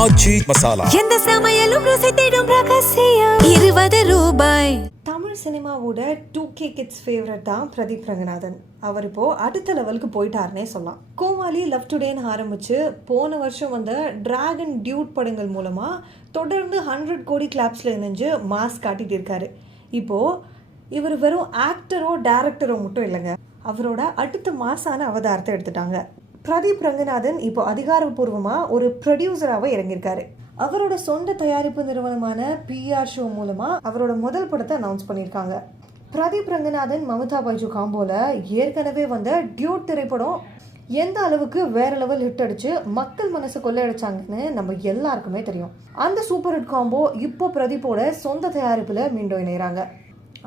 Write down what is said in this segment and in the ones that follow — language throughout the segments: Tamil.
ஆச்சி மசாலா. எந்த சமையலும் ருசி தேடும் ரகசியம் 20 ரூபாய். தமிழ் சினிமாவோட 2K கிட்ஸ் ஃபேவரட் தான் பிரதீப் ரங்கநாதன். அவர் இப்போ அடுத்த லெவலுக்கு போயிட்டாருன்னே சொல்லலாம். கோமாளி, லவ் டுடேன்னு ஆரம்பிச்சு போன வருஷம் வந்த டிராகன் டியூட் படங்கள் மூலமா தொடர்ந்து 100 கோடி கிளாப்ஸ்ல இணைஞ்சு மாஸ் காட்டிட்டு இருக்காரு. இப்போ இவர் வெறும் ஆக்டரோ டைரக்டரோ மட்டும் இல்லைங்க, அவரோட அடுத்த மாசான அவதாரத்தை எடுத்துட்டாங்க. பிரதீப் ரங்கநாதன் இப்போ அதிகாரப்பூர்வமாக ஒரு ப்ரொடியூசராக இறங்கியிருக்காரு. அவரோட சொந்த தயாரிப்பு நிறுவனமான பிஆர் ஷோ மூலமாக அவரோட முதல் படத்தை அனௌன்ஸ் பண்ணியிருக்காங்க. பிரதீப் ரங்கநாதன் மமிதா பைஜு காம்போல ஏற்கனவே வந்த டியூட் திரைப்படம் எந்த அளவுக்கு வேற லெவல் ஹிட் அடிச்சு மக்கள் மனசு கொள்ளையடிச்சாங்கன்னு நம்ம எல்லாருக்குமே தெரியும். அந்த சூப்பர் ஹிட் காம்போ இப்போ பிரதீப்போட சொந்த தயாரிப்பில் மீண்டும் இணைகிறாங்க.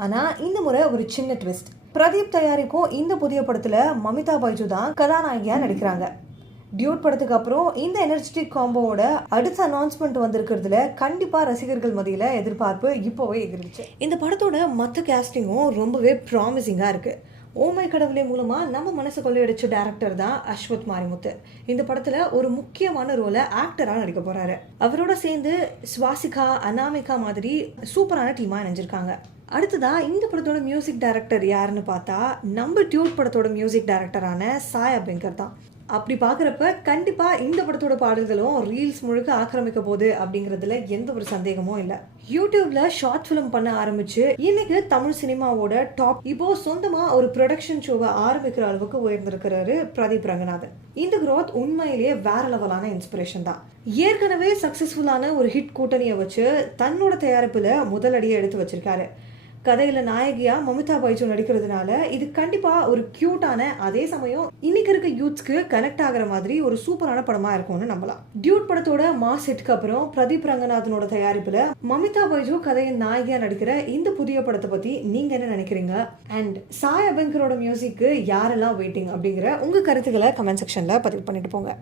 ஆனால் இந்த முறை ஒரு சின்ன ட்விஸ்ட். பிரதீப் தயாரிக்கும் இந்த புதிய படத்தில் மமிதா பைஜு தான் கதாநாயகியாக நடிக்கிறாங்க. டியூட் படத்துக்கு அப்புறம் இந்த எனர்ஜெட்டிக் காம்போவோட அடுத்த அனௌன்ஸ்மெண்ட் வந்திருக்கிறதுல கண்டிப்பாக ரசிகர்கள் மத்தியில் எதிர்பார்ப்பு இப்போவே எகிருச்சு. இந்த படத்தோட மற்ற கேஸ்டிங்கும் ரொம்பவே ப்ராமிசிங்காக இருக்குது. ஓமை கடவுளே மூலமாக நம்ம மனசு கொள்ளையடிச்ச டேரக்டர் தான் அஸ்வத் மாரிமுத்து. இந்த படத்தில் ஒரு முக்கியமான ரோலை ஆக்டராக நடிக்க போகிறாரு. அவரோட சேர்ந்து ஸ்வாசிகா, அனாமிகா மாதிரி சூப்பரான டீமாக இணைஞ்சிருக்காங்க. அடுத்ததா இந்த படத்தோட மியூசிக் டைரக்டர் யாருன்னு பார்த்தா நம்ம டியூட் படத்தோட மியூசிக் டைரக்டரான சாய் அபியங்கர் தான். அப்படி பார்க்குறப்ப கண்டிப்பாக இந்த படத்தோட பாடல்களும் ரீல்ஸ் முழுக்க ஆக்கிரமிக்க போகுது அப்படிங்கிறதுல எந்த ஒரு சந்தேகமும் இல்லை. யூடியூப்ல ஷார்ட் ஃபிலிம் பண்ண ஆரம்பிச்சு இன்னைக்கு தமிழ் சினிமாவோட டாப் இப்போ சொந்தமா ஒரு ப்ரொடக்ஷன் ஷோவை ஆரம்பிக்கிற அளவுக்கு உயர்ந்திருக்கிறாரு பிரதீப் ரங்கநாதன். இந்த growth உண்மையிலேயே வேற லெவலான இன்ஸ்பிரேஷன் தான். ஏற்கனவே சக்சஸ்ஃபுல்லான ஒரு ஹிட் கூட்டணியை வச்சு தன்னோட தயாரிப்புல முதலடியை எடுத்து வச்சிருக்காரு. கதையில நாயகியா மமிதா பைஜு நடிக்கிறதுனால இது கண்டிப்பா ஒரு கியூட்டான, அதே சமயம் இன்னைக்கு இருக்க யூத்ஸ்க்கு கனெக்ட் ஆகிற மாதிரி ஒரு சூப்பரான படமா இருக்கும்னு நம்பலாம். டியூட் படத்தோட மாஸ் ஹிட்க்கு அப்புறம் பிரதீப் ரங்கநாதனோட தயாரிப்புல மமிதா பைஜு கதையின் நாயகியா நடிக்கிற இந்த புதிய படத்தை பத்தி நீங்க என்ன நினைக்கிறீங்க? அண்ட் சாய் அபியங்கரோட மியூசிக்கு யாரெல்லாம் வெயிட்டிங் அப்படிங்கிற உங்க கருத்துக்களை கமெண்ட் செக்ஷன்ல பதிவு பண்ணிட்டு போங்க.